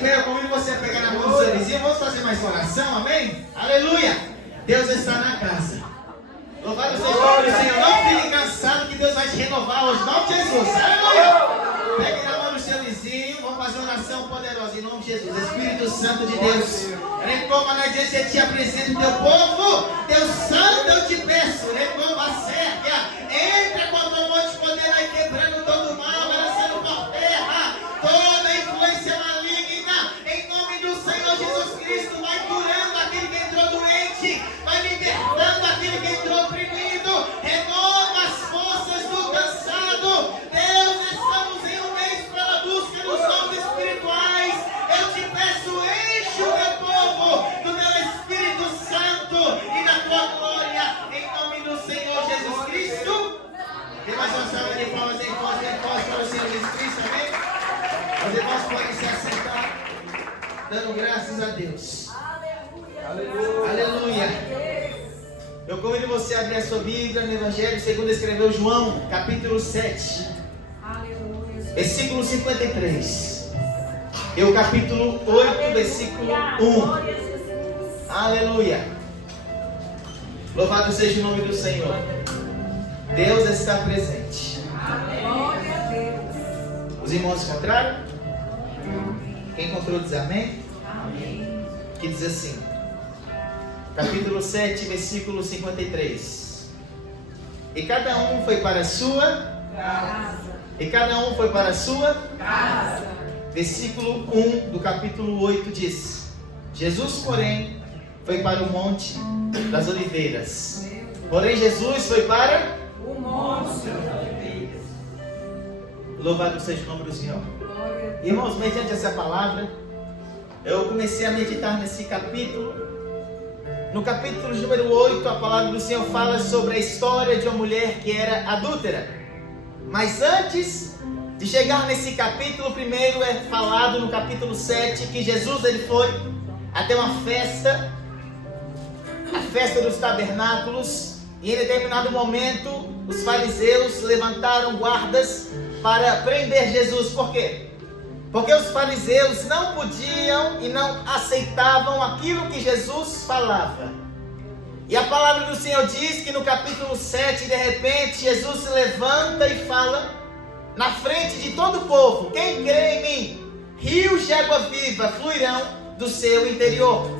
pé, eu convido você a pegar na mão do seu vizinho. Vamos fazer mais uma oração, amém? Aleluia! Deus está na casa. Louvado seja o nome do Senhor. Não fique cansado que Deus vai te renovar hoje. Em nome de Jesus. Aleluia! Pegue na mão do seu vizinho. Vamos fazer uma oração poderosa em nome de Jesus. Espírito Santo de Deus, recoma na gente, eu te apresento teu povo. Deus Santo, eu te peço. Recoma a cerca. Entra com a tua mão de poder aí, quebrando todo o mal, lançando por terra toda influência maligna. Em nome do Senhor Jesus Cristo, vai curando aquele que entrou doente, vai libertando aquele que entrou oprimido. Renova as forças do cansado. Deus, estamos em um mês para a busca dos dons espirituais. Eu te peço, enche o teu povo do teu Espírito Santo e da tua glória, em nome do Senhor Jesus Cristo. Tem mais uma salva de palmas em voz para o Senhor Jesus Cristo, amém? Os irmãos podem se assentar, dando graças a Deus. Aleluia. Aleluia. Eu convido você a abrir a sua Bíblia no Evangelho segundo escreveu João, capítulo 7, versículo 53. E o capítulo 8, versículo 1. Aleluia. Louvado seja o nome do Senhor. Deus está presente. Glória a Deus. Os irmãos encontraram? Quem encontrou diz amém? Amém. Que diz assim, capítulo 7, versículo 53. E cada um foi para a sua Casa. E cada um foi para a sua Casa. Versículo 1 do capítulo 8 diz: Jesus, porém, foi para o monte das oliveiras. Porém, Jesus foi para O monte. Louvado seja o nome do Senhor. Glória a Deus. Irmãos, mediante essa palavra, eu comecei a meditar nesse capítulo. No capítulo número 8, a palavra do Senhor fala sobre a história de uma mulher que era adúltera. Mas antes de chegar nesse capítulo, primeiro é falado no capítulo 7 que Jesus ele foi até uma festa, a festa dos tabernáculos, e em determinado momento os fariseus levantaram guardas para prender Jesus. Por quê? Porque os fariseus não podiam e não aceitavam aquilo que Jesus falava. E a palavra do Senhor diz que no capítulo 7, de repente, Jesus se levanta e fala na frente de todo o povo: quem crê em mim, rios de água viva fluirão do seu interior.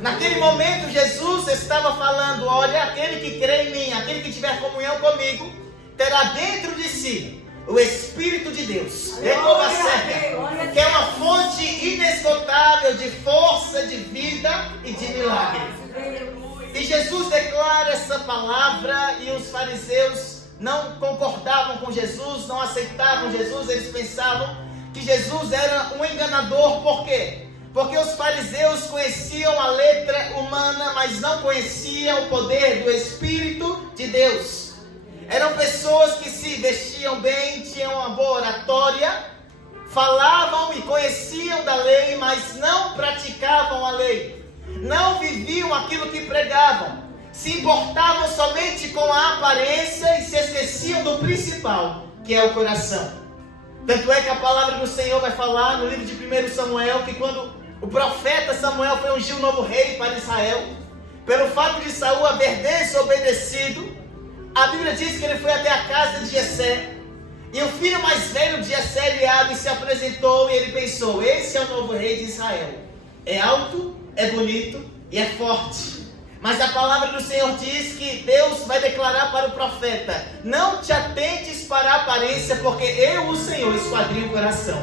Naquele momento Jesus estava falando: olha, aquele que crê em mim, aquele que tiver comunhão comigo, terá dentro de si o Espírito de Deus, que é uma fonte inesgotável de força, de vida e de milagre. E Jesus declara essa palavra e os fariseus não concordavam com Jesus, não aceitavam Jesus. Eles pensavam que Jesus era um enganador. Por quê? Porque os fariseus conheciam a letra humana, mas não conheciam o poder do Espírito de Deus. Eram pessoas que se vestiam bem, tinham uma boa oratória, falavam e conheciam da lei, mas não praticavam a lei. Não viviam aquilo que pregavam. Se importavam somente com a aparência e se esqueciam do principal, que é o coração. Tanto é que a palavra do Senhor vai falar no livro de 1 Samuel, que quando o profeta Samuel foi ungir um novo rei para Israel, pelo fato de Saul haver desobedecido, a Bíblia diz que ele foi até a casa de Jessé, e o filho mais velho de Jessé, Eliabe, se apresentou, e ele pensou: esse é o novo rei de Israel. É alto, é bonito e é forte. Mas a palavra do Senhor diz que Deus vai declarar para o profeta: não te atentes para a aparência, porque eu, o Senhor, esquadrinho o coração.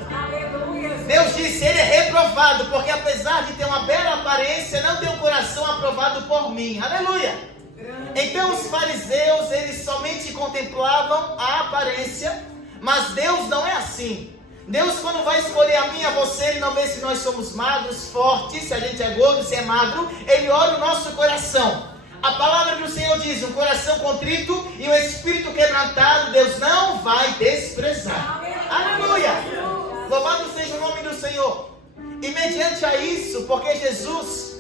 Deus disse: ele é reprovado, porque apesar de ter uma bela aparência, não tem um coração aprovado por mim. Aleluia! Então os fariseus, eles somente contemplavam a aparência, mas Deus não é assim. Deus, quando vai escolher a mim e a você, Ele não vê se nós somos magros, fortes, se a gente é gordo, se é magro. Ele olha o nosso coração. A palavra do Senhor diz: um coração contrito e um espírito quebrantado Deus não vai desprezar. Aleluia! Louvado seja o nome do Senhor. E mediante a isso, porque Jesus,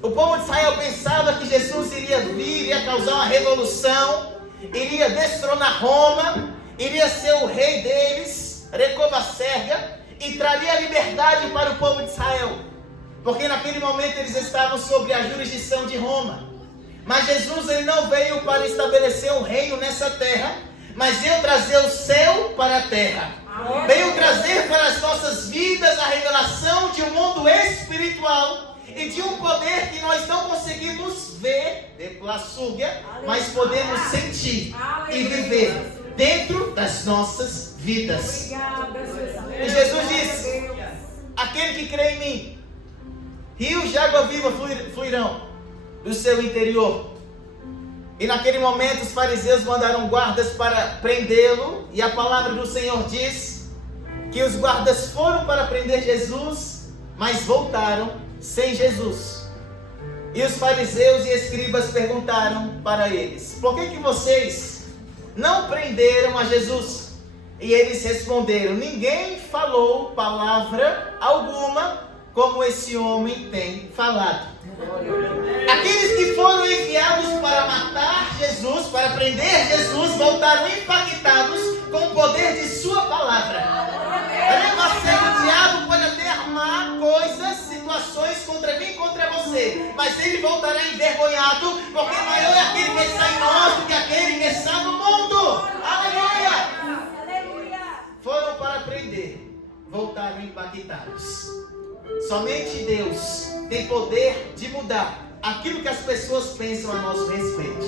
o povo de Israel pensava que Jesus iria vir, iria causar uma revolução, iria destronar Roma, iria ser o rei deles, Recovacerga, e traria liberdade para o povo de Israel, porque naquele momento eles estavam sob a jurisdição de Roma. Mas Jesus, ele não veio para estabelecer um reino nessa terra, mas veio trazer o céu para a terra. Veio trazer para as nossas vidas a revelação de um mundo espiritual e de um poder que nós não conseguimos ver, mas podemos sentir e viver dentro das nossas vidas. E Jesus disse: aquele que crê em mim, rios de água viva fluirão do seu interior. E naquele momento os fariseus mandaram guardas para prendê-lo, e a palavra do Senhor diz que os guardas foram para prender Jesus, mas voltaram sem Jesus. E os fariseus e escribas perguntaram para eles: por que vocês não prenderam a Jesus? E eles responderam: ninguém falou palavra alguma como esse homem tem falado. Aqueles que foram enviados para matar Jesus, para prender Jesus, voltaram impactados com o poder de sua palavra. O diabo pode até armar coisas, situações contra mim e contra você, mas ele voltará envergonhado, porque maior é aquele que está em nós do que aquele que está no mundo. Aleluia! Foram para prender, voltaram impactados. Somente Deus tem poder de mudar aquilo que as pessoas pensam a nosso respeito.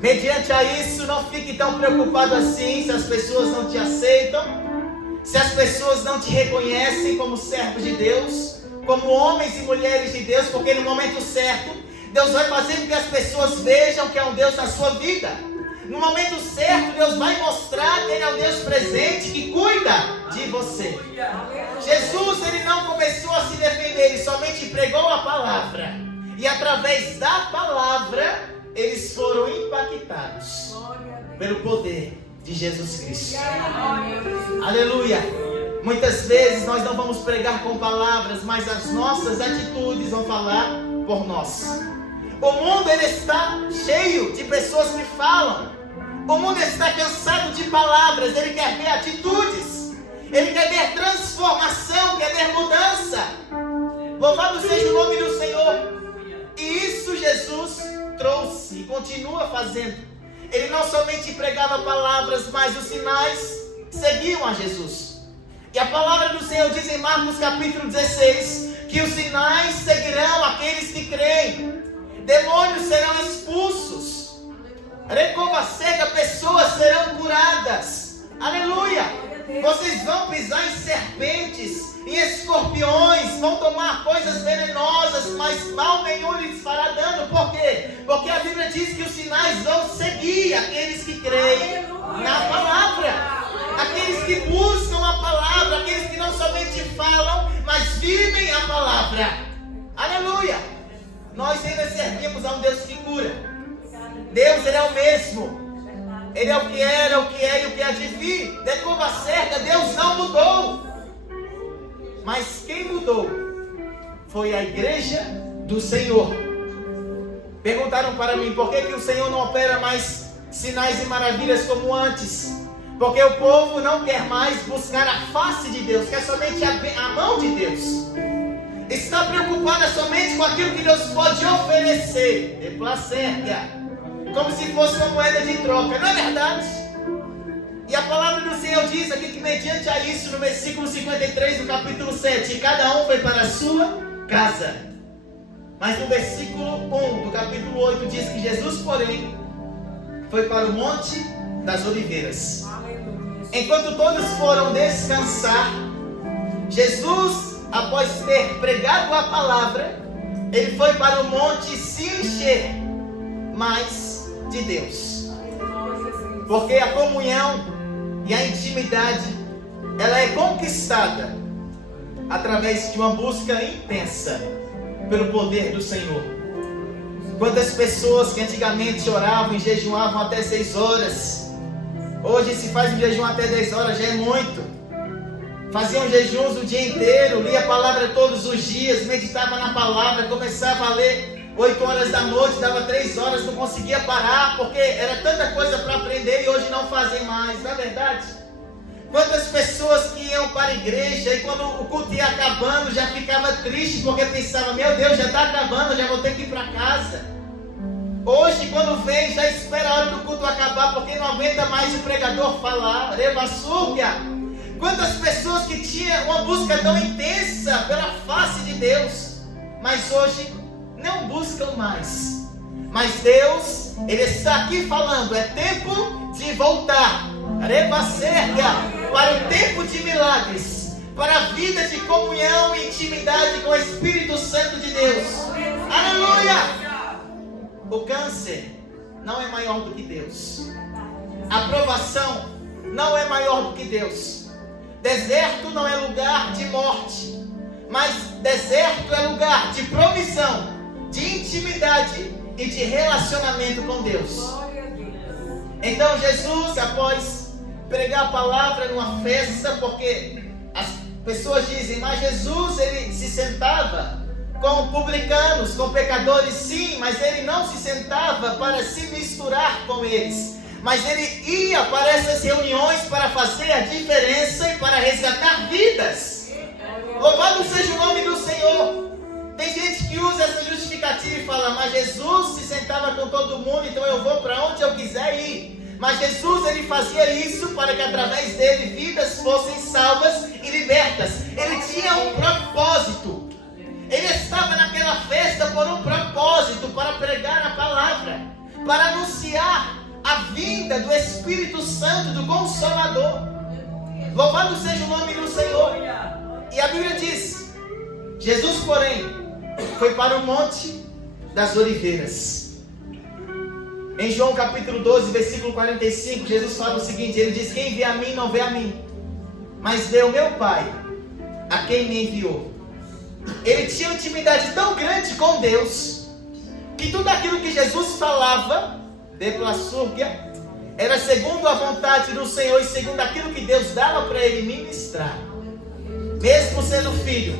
Mediante a isso, não fique tão preocupado assim se as pessoas não te aceitam, se as pessoas não te reconhecem como servo de Deus, como homens e mulheres de Deus, porque no momento certo, Deus vai fazer com que as pessoas vejam que é um Deus na sua vida. No momento certo, Deus vai mostrar que Ele é um Deus presente, que cuida de você. Jesus, Ele não começou a se defender, Ele somente pregou a palavra. E através da palavra, eles foram impactados pelo poder de Jesus Cristo. Aleluia! Muitas vezes nós não vamos pregar com palavras, mas as nossas atitudes vão falar por nós. O mundo, ele está cheio de pessoas que falam. O mundo está cansado de palavras, ele quer ver atitudes. Ele quer ver transformação, quer ver mudança. Louvado seja o nome do Senhor. E isso Jesus trouxe e continua fazendo. Ele não somente pregava palavras, mas os sinais seguiam a Jesus. E a palavra do Senhor diz em Marcos capítulo 16, que os sinais seguirão aqueles que creem. Demônios serão expulsos. Recova seca, pessoas serão curadas. Aleluia! Vocês vão pisar em serpentes, em escorpiões, vão tomar coisas venenosas, mas mal nenhum lhes fará dano. Por quê? Porque a Bíblia diz que os sinais vão seguir aqueles que creem na palavra. Aqueles que buscam a palavra, aqueles que não somente falam, mas vivem a palavra. Aleluia! Nós ainda servimos a um Deus que cura. Deus, Ele é o mesmo. Ele é o que era, o que é e o que há de vir. De curva certa, Deus não mudou. Mas quem mudou foi a igreja do Senhor. Perguntaram para mim, por que o Senhor não opera mais sinais e maravilhas como antes? Porque o povo não quer mais buscar a face de Deus, quer somente a mão de Deus. Está preocupada somente com aquilo que Deus pode oferecer, de placenta, como se fosse uma moeda de troca, não é verdade? E a palavra do Senhor diz aqui que mediante a isso, no versículo 53 do capítulo 7, cada um foi para a sua casa. Mas no versículo 1 do capítulo 8 diz que Jesus, porém, foi para o Monte das Oliveiras. Enquanto todos foram descansar, Jesus, após ter pregado a palavra, ele foi para o monte se encher mais de Deus. Porque a comunhão e a intimidade, ela é conquistada através de uma busca intensa pelo poder do Senhor. Quantas pessoas que antigamente oravam e jejuavam até 6 horas, hoje se faz um jejum até 10 horas, já é muito. Faziam jejuns o dia inteiro, lia a palavra todos os dias, meditava na palavra, começava a ler 8 horas da noite, dava 3 horas, não conseguia parar, porque era tanta coisa para aprender e hoje não fazem mais, não é verdade? Quantas pessoas que iam para a igreja e quando o culto ia acabando já ficava triste porque pensava, meu Deus, já está acabando, já vou ter que ir para casa. Hoje quando vem já espera a hora do culto acabar porque não aguenta mais o pregador falar. Rebassúrgia. Quantas pessoas que tinham uma busca tão intensa pela face de Deus, mas hoje não buscam mais. Mas Deus, Ele está aqui falando, é tempo de voltar. Rebassúrgia. Para o tempo de milagres, para a vida de comunhão e intimidade com o Espírito Santo de Deus. Aleluia! O câncer não é maior do que Deus. A provação não é maior do que Deus. Deserto não é lugar de morte, mas deserto é lugar de provisão, de intimidade e de relacionamento com Deus. Então Jesus, após pregar a palavra numa festa, porque as pessoas dizem, mas Jesus, ele se sentava com publicanos, com pecadores, sim, mas ele não se sentava para se misturar com eles, mas ele ia para essas reuniões para fazer a diferença e para resgatar vidas. Louvado seja o nome do Senhor. Tem gente que usa essa justificativa e fala, mas Jesus se sentava com todo mundo, então eu vou para onde eu quiser ir. Mas Jesus, ele fazia isso para que através dele vidas fossem salvas e libertas. Ele tinha um propósito. Ele estava naquela festa por um propósito, para pregar a palavra, para anunciar a vinda do Espírito Santo, do Consolador. Louvado seja o nome do Senhor. E a Bíblia diz, Jesus, porém, foi para o Monte das Oliveiras. Em João capítulo 12, versículo 45, Jesus fala o seguinte, ele diz, quem vê a mim não vê a mim, mas vê o meu Pai, a quem me enviou. Ele tinha uma intimidade tão grande com Deus, que tudo aquilo que Jesus falava, Deplassúrgia, era segundo a vontade do Senhor e segundo aquilo que Deus dava para ele ministrar. Mesmo sendo filho,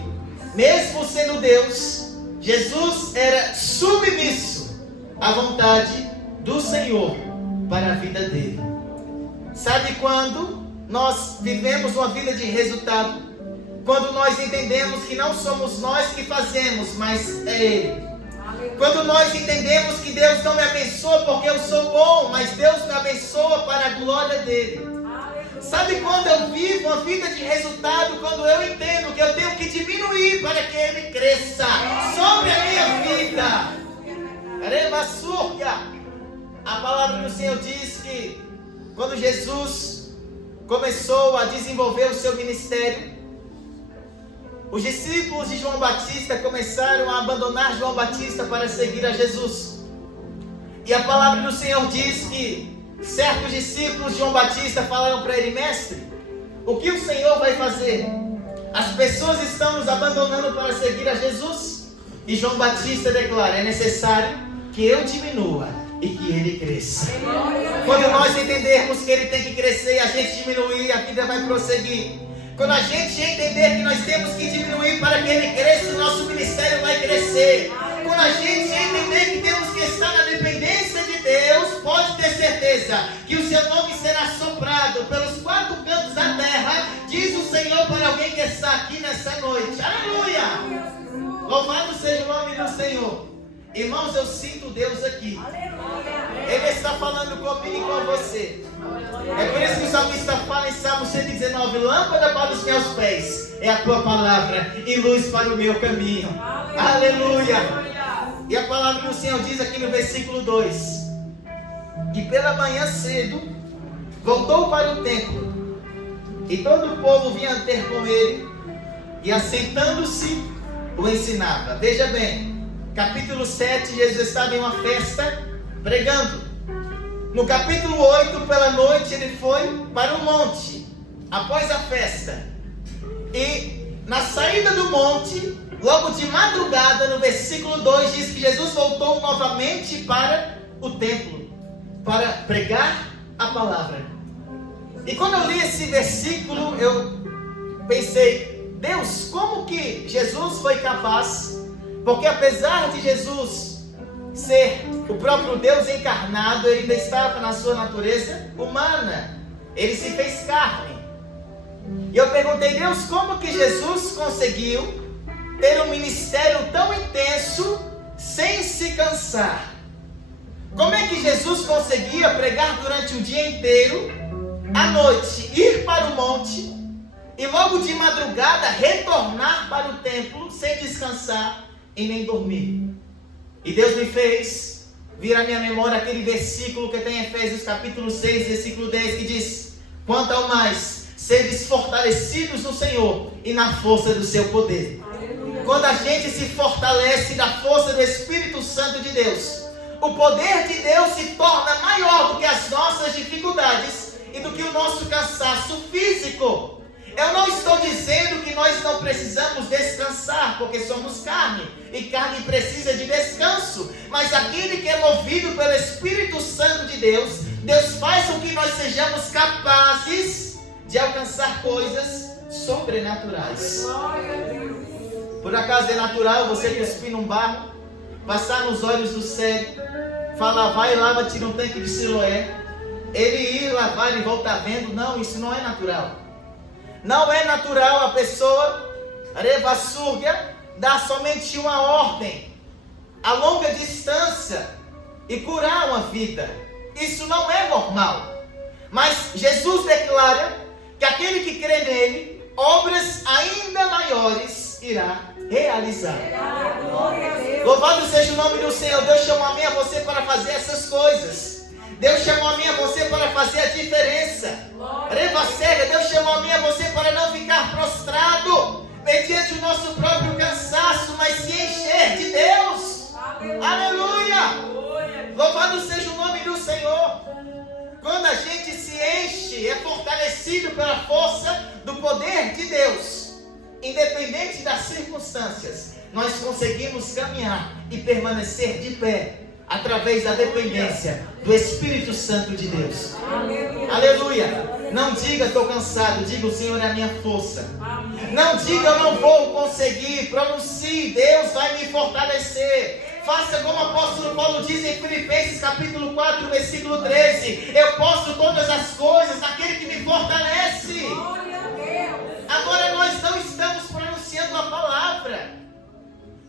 mesmo sendo Deus, Jesus era submisso à vontade do Senhor para a vida dele. Sabe quando nós vivemos uma vida de resultado? Quando nós entendemos que não somos nós que fazemos, mas é Ele. Quando nós entendemos que Deus não me abençoa porque eu sou bom, mas Deus me abençoa para a glória dele. Sabe quando eu vivo uma vida de resultado? Quando eu entendo que eu tenho que diminuir para que Ele cresça sobre a minha vida. Rebassúrgia. A palavra do Senhor diz que quando Jesus começou a desenvolver o seu ministério, os discípulos de João Batista começaram a abandonar João Batista para seguir a Jesus. E a palavra do Senhor diz que certos discípulos de João Batista falaram para ele, mestre, o que o Senhor vai fazer? As pessoas estão nos abandonando para seguir a Jesus. E João Batista declara, é necessário que eu diminua e que ele cresça. Quando nós entendermos que ele tem que crescer e a gente diminuir, a vida vai prosseguir. Quando a gente entender que nós temos que diminuir para que ele cresça, o nosso ministério vai crescer. Quando a gente entender que temos que estar na dependência de Deus, pode ter certeza que o seu nome será soprado pelos quatro cantos da terra, diz o Senhor para alguém que está aqui nessa noite. Aleluia! Louvado seja o nome do Senhor. Irmãos, eu sinto Deus aqui. Ele está falando comigo e com você. É por isso que o salmista fala em Salmo 119, lâmpada para os meus pés é a tua palavra e luz para o meu caminho. Aleluia! E a palavra do Senhor diz aqui no versículo 2, que pela manhã cedo voltou para o templo e todo o povo vinha ter com ele e assentando-se o ensinava. Veja bem, capítulo 7, Jesus estava em uma festa pregando. No capítulo 8, pela noite, ele foi para o monte, após a festa. E na saída do monte, logo de madrugada, no versículo 2, diz que Jesus voltou novamente para o templo, para pregar a palavra. E quando eu li esse versículo, eu pensei, Deus, como que Jesus foi capaz? Porque apesar de Jesus ser o próprio Deus encarnado, ele ainda estava na sua natureza humana. Ele se fez carne. E eu perguntei, Deus, como que Jesus conseguiu ter um ministério tão intenso sem se cansar? Como é que Jesus conseguia pregar durante o dia inteiro, à noite ir para o monte e logo de madrugada retornar para o templo sem descansar e nem dormir? E Deus me fez vir à minha memória aquele versículo que tem em Efésios capítulo 6, versículo 10, que diz: quanto ao mais, sedes fortalecidos no Senhor e na força do seu poder. Quando a gente se fortalece na força do Espírito Santo de Deus, o poder de Deus se torna maior do que as nossas dificuldades e do que o nosso cansaço físico. Eu não estou dizendo que nós não precisamos descansar, porque somos carne, e carne precisa de descanso. Mas aquele que é movido pelo Espírito Santo de Deus, Deus faz com que nós sejamos capazes de alcançar coisas sobrenaturais. Por acaso é natural você cuspir num barro, passar nos olhos do cego, falar, vai e lava-te num tanque de Siloé, ele ir lavar e voltar vendo? Não, isso não é natural. Não é natural a pessoa, Revassurgia, dar somente uma ordem a longa distância e curar uma vida. Isso não é normal. Mas Jesus declara que aquele que crê nele, obras ainda maiores irá realizar. Louvado seja o nome do Senhor. Deus chamou a mim e a você para fazer essas coisas. Deus chamou a mim e a você para fazer a diferença. Revassurgia, Deus chamou a mim e a você para não ficar prostrado mediante o nosso próprio cansaço, mas se encher de Deus. Aleluia! Louvado seja o nome do Senhor. Quando a gente se enche, é fortalecido pela força do poder de Deus, independente das circunstâncias, nós conseguimos caminhar e permanecer de pé através da dependência do Espírito Santo de Deus. Aleluia! Não diga estou cansado, diga o Senhor é a minha força. Não diga eu não vou conseguir, pronuncie, Deus vai me fortalecer. Faça como o apóstolo Paulo diz em Filipenses capítulo 4, versículo 13: eu posso todas as coisas naquele que me fortalece. Agora nós não estamos pronunciando a palavra.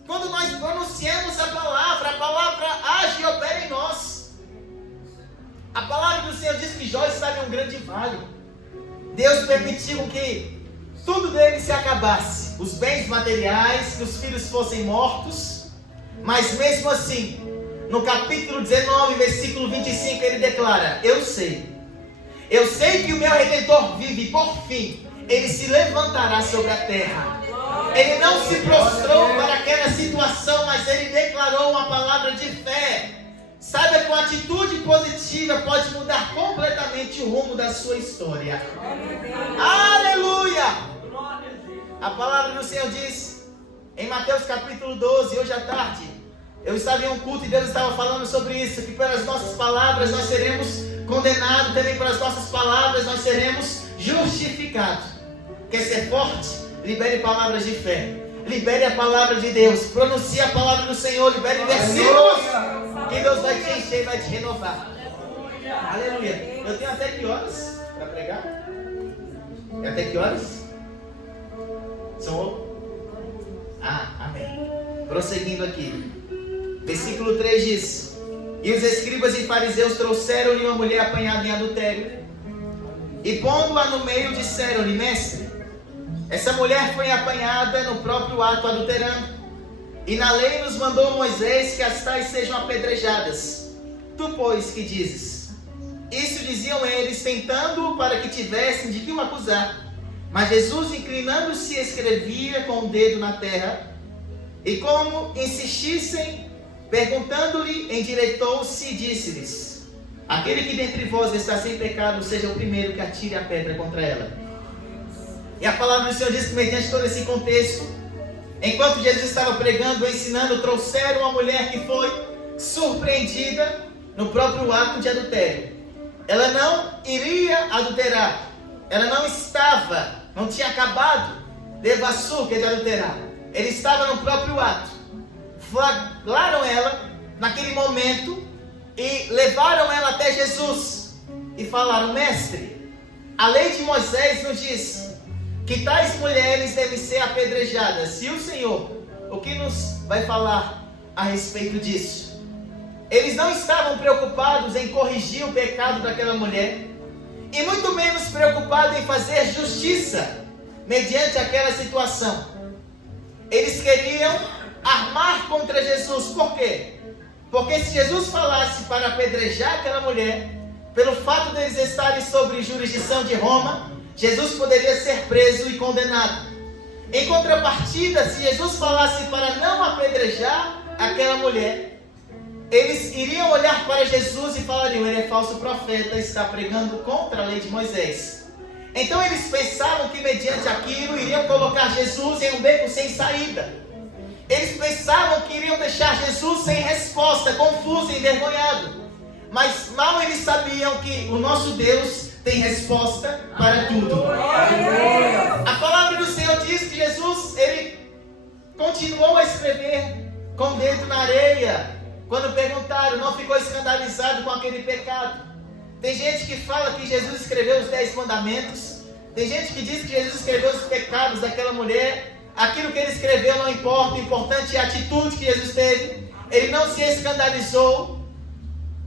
Quando nós pronunciamos a palavra age e opera em nós. A palavra do Senhor diz que Jó estava em um grande vale. Deus permitiu que tudo dele se acabasse, os bens materiais, que os filhos fossem mortos. Mas mesmo assim, no capítulo 19, versículo 25, ele declara: eu sei que o meu Redentor vive, e por fim ele se levantará sobre a terra. Ele não se prostrou para aquela situação, mas ele declarou uma palavra de fé. Saiba que uma atitude positiva pode mudar completamente o rumo da sua história. Aleluia! A palavra do Senhor diz em Mateus capítulo 12, hoje à tarde, eu estava em um culto e Deus estava falando sobre isso, que pelas nossas palavras nós seremos condenados, também pelas nossas palavras nós seremos justificados. Quer ser forte? Libere palavras de fé. Libere a palavra de Deus. Pronuncie a palavra do Senhor. Libere versículos que Deus vai te encher e vai te renovar. Aleluia. Eu tenho até que horas para pregar? E até que horas? São? Amém. Prosseguindo aqui. Versículo 3 diz: e os escribas e fariseus trouxeram-lhe uma mulher apanhada em adultério, e pondo-a no meio disseram-lhe: mestre, essa mulher foi apanhada no próprio ato adulterando, e na lei nos mandou Moisés que as tais sejam apedrejadas. Tu, pois, que dizes? Isso diziam eles, tentando-o para que tivessem de que o acusar. Mas Jesus, inclinando-se, escrevia com o dedo na terra, e como insistissem, perguntando-lhe, endireitou-se e disse-lhes: aquele que dentre vós está sem pecado, seja o primeiro que atire a pedra contra ela. E a palavra do Senhor diz que, mediante todo esse contexto, enquanto Jesus estava pregando, ensinando, trouxeram uma mulher que foi surpreendida no próprio ato de adultério. Ela não iria adulterar, ela não tinha acabado de adulterar, ele estava no próprio ato. Flagraram ela naquele momento e levaram ela até Jesus e falaram: mestre, a lei de Moisés nos diz que tais mulheres devem ser apedrejadas. E o Senhor, o que nos vai falar a respeito disso? Eles não estavam preocupados em corrigir o pecado daquela mulher, e muito menos preocupados em fazer justiça mediante aquela situação. Eles queriam armar contra Jesus. Por quê? Porque se Jesus falasse para apedrejar aquela mulher, pelo fato deles estarem sob jurisdição de Roma, Jesus poderia ser preso e condenado. Em contrapartida, se Jesus falasse para não apedrejar aquela mulher, eles iriam olhar para Jesus e falariam: ele é falso profeta, está pregando contra a lei de Moisés. Então eles pensavam que mediante aquilo iriam colocar Jesus em um beco sem saída. Eles pensavam que iriam deixar Jesus sem resposta, confuso e envergonhado. Mas mal eles sabiam que o nosso Deus tem resposta para tudo. A palavra do Senhor diz que Jesus, ele continuou a escrever com o dedo na areia. Quando perguntaram, não ficou escandalizado com aquele pecado. Tem gente que fala que Jesus escreveu os 10 mandamentos. Tem gente que diz que Jesus escreveu os pecados daquela mulher. Aquilo que ele escreveu não importa, o importante é a atitude que Jesus teve. Ele não se escandalizou.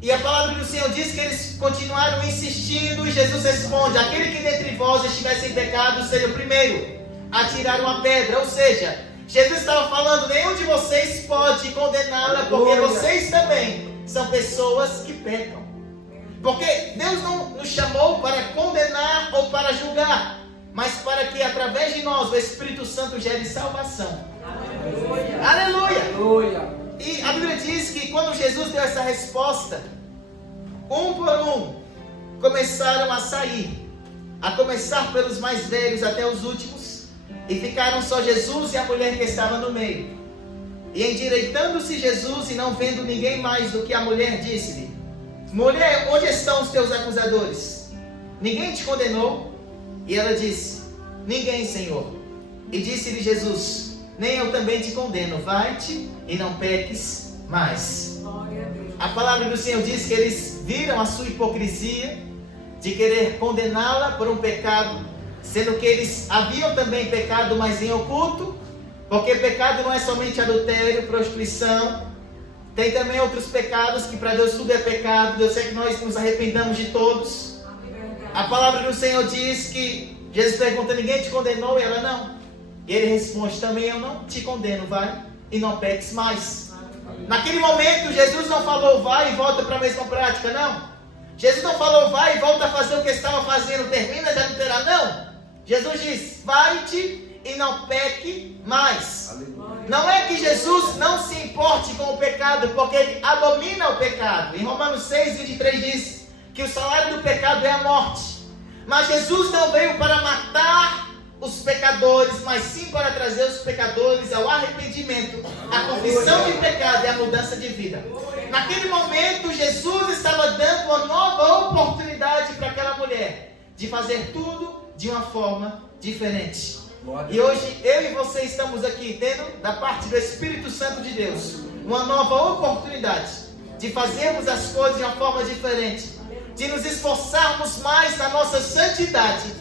E a palavra do Senhor diz que eles continuaram insistindo, e Jesus responde: aquele que dentre vós estiver sem pecado, seja o primeiro a tirar uma pedra. Ou seja, Jesus estava falando: nenhum de vocês pode condená-la, porque vocês também são pessoas que pecam. Porque Deus não nos chamou para condenar ou para julgar, mas para que através de nós o Espírito Santo gere salvação. Aleluia! Aleluia! Aleluia. E a Bíblia diz que quando Jesus deu essa resposta, um por um começaram a sair, a começar pelos mais velhos até os últimos, e ficaram só Jesus e a mulher que estava no meio. E endireitando-se Jesus e não vendo ninguém mais do que a mulher, disse-lhe: mulher, onde estão os teus acusadores? Ninguém te condenou? E ela disse: ninguém, Senhor. E disse-lhe Jesus: nem eu também te condeno, vai-te e não peques mais. A palavra do Senhor diz que eles viram a sua hipocrisia de querer condená-la por um pecado, sendo que eles haviam também pecado, mas em oculto, porque pecado não é somente adultério, prostituição, tem também outros pecados que para Deus tudo é pecado. Deus quer que nós nos arrependamos de todos. A palavra do Senhor diz que Jesus pergunta: ninguém te condenou? E ela: não. E ele responde: também eu não te condeno, vai e não peques mais. Naquele momento Jesus não falou: vai e volta para a mesma prática, não. Jesus não falou: vai e volta a fazer o que estava fazendo, termina de adulterar, não. Jesus diz: vai-te e não peque mais. Não é que Jesus não se importe com o pecado, porque ele abomina o pecado. Em Romanos 6, 23 diz que o salário do pecado é a morte. Mas Jesus não veio para matar os pecadores, mas sim para trazer os pecadores ao arrependimento, à confissão de pecado e à mudança de vida. Naquele momento, Jesus estava dando uma nova oportunidade para aquela mulher de fazer tudo de uma forma diferente. E hoje, eu e você estamos aqui tendo, da parte do Espírito Santo de Deus, uma nova oportunidade de fazermos as coisas de uma forma diferente, de nos esforçarmos mais na nossa santidade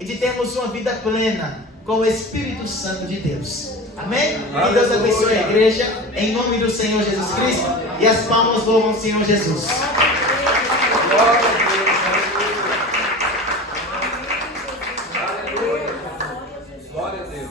e de termos uma vida plena com o Espírito Santo de Deus. Amém? Que Deus abençoe a igreja, em nome do Senhor Jesus Cristo. E as palmas louvam o Senhor Jesus. Glória a Deus.